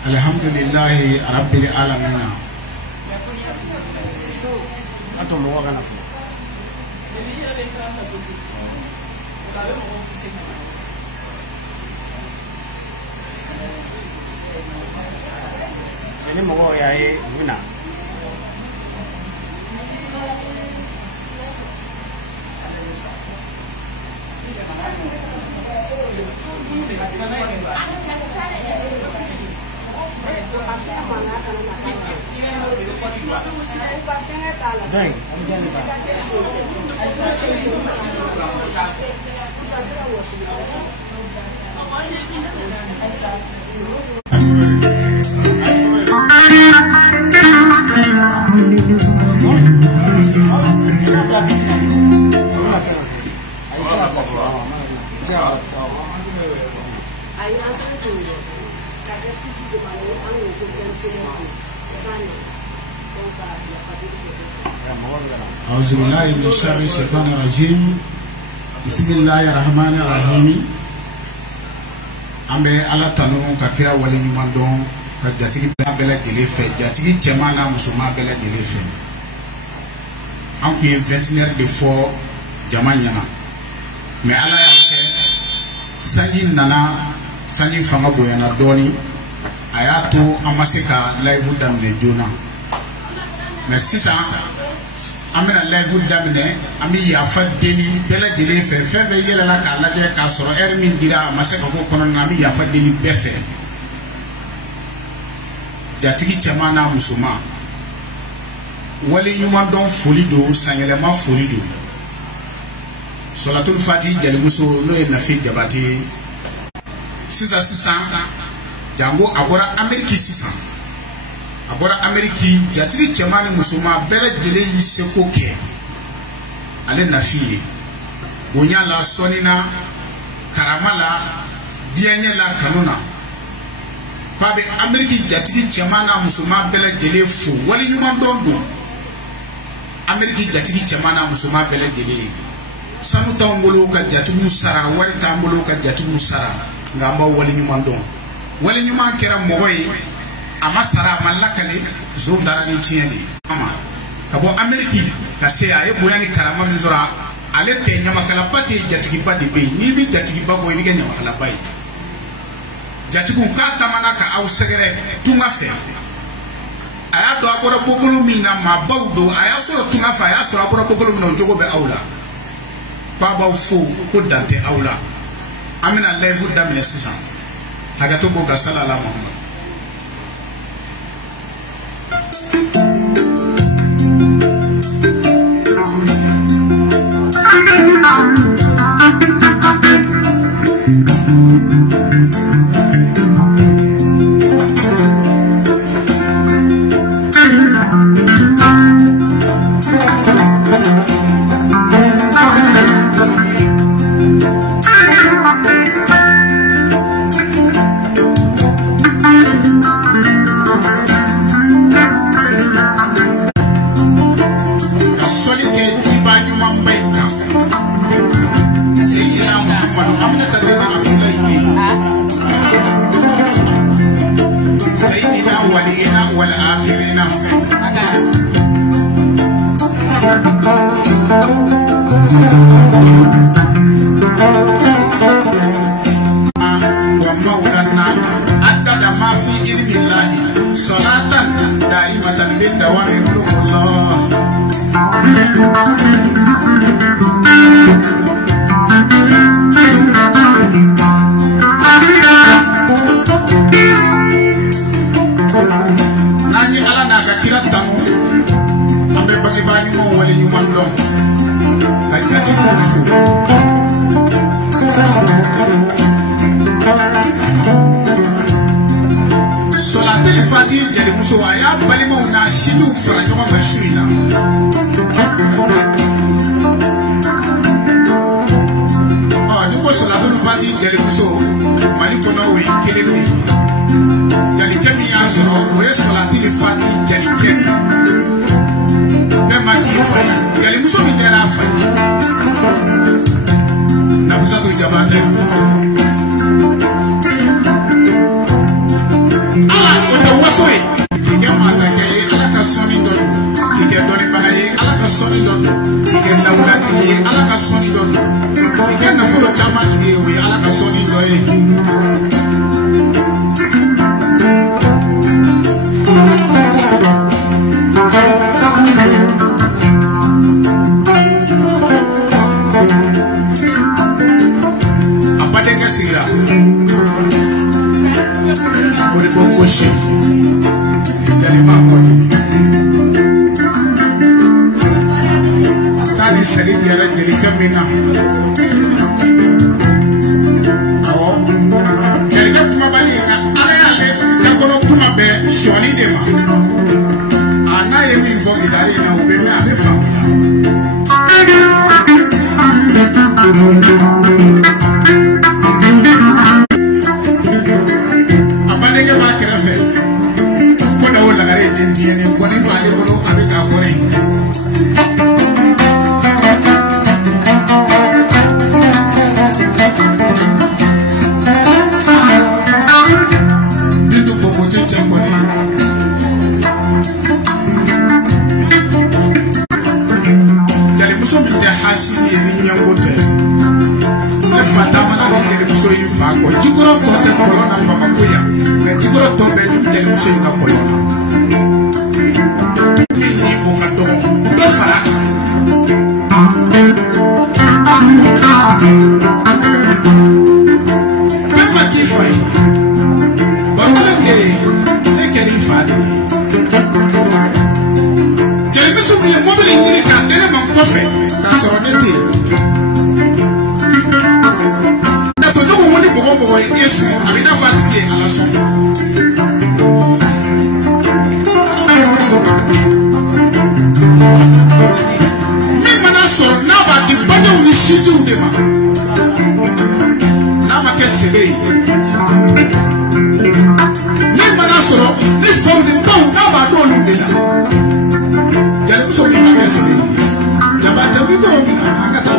Alhamdulillahi Rabbil Alamin. Ini mau ya guna. أعوذ بالله من الشر الشيطان الرجيم. بسم الله الرحمن الرحيم. Ambe ala tanu kakira wale nyumandon ka jatigi bela jelefe jatigi chemana musuma bela jelefe an ku 21 de fo jamanyana me ala ya ke sanji nana sanji fanga boyana doni ayato amaseka live damne jona me sisa amena live damne ami ya fa deni bela jelefe fe be yela la ka laje ka soro min dira amaseka ko kono na mi ya fa deni befe jatigi chemana musuma wali nyuma don foli do sanyelema foli do solatul fati jali muso no e nafi jabati sisa jango agora ameriki sisa agora ameriki jatigi chemana musuma bela jele yise koke ale nafi gonya la sonina karamala dianye la kanuna pabe ameriki jatigi chemana musuma bela jele fu wali nyuma dondo ameriki jatigi chemana musuma bela jele sanu tawngolo ka jatigu sara wari tambolo ka jatigu sara ngamba wali nyuma don wali nyuma kera mogoy ama sara malakale zo darani tieni ama kabo ameriki ka se ay boyani karama mizora ale te nyama kala pati jatigi badi be ni bi jatigi bago ni nyama kala bay jatigu ka tamana ka aw segere tunga fe aya do abora bogolo mina ma bawdo aya soro tunga fa aya soro abora bogolo mina jogo be awla baba fo ko dante awla amina levu damne sisa hagato boga sallallahu muhammad Allah Moribo Koshi Jalima Koni Tani Sari Yara Jelika Mina Jelika Kumabali Ale Kakono Kumabe Shoni Dema Anaye Minvo Idari na Ubeme Abe Famuya Abadenge wa Kerefe Kona Wola Gare Tintiene Kone Bale Kono Abe Kakore Bindu Bomote Chakone Jale Muso Mite Hasini Nyangote Le Fatamana Jale Muso Infako Jikoro Tote Kolona Pamakuya Me Jikoro Tobe Jale Muso Inka Kolona Mini Okato Dofara Pemba Kifai Bakulenge Ekeri Fadi Jale Muso Miye Mobili Nyini Kandene Mankofe Kasoronete Dato Nubu Mwani Mwogo Yesu Amida Fatike Alason Mimana so Naba di bade unishiju udema Nama kesebe Mimana so Nifa unimba unaba dolu udela Jale Muso Mimana kesebe Jabata Migo Mina Akata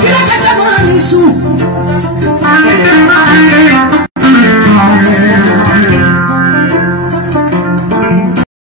Kira kata Yesu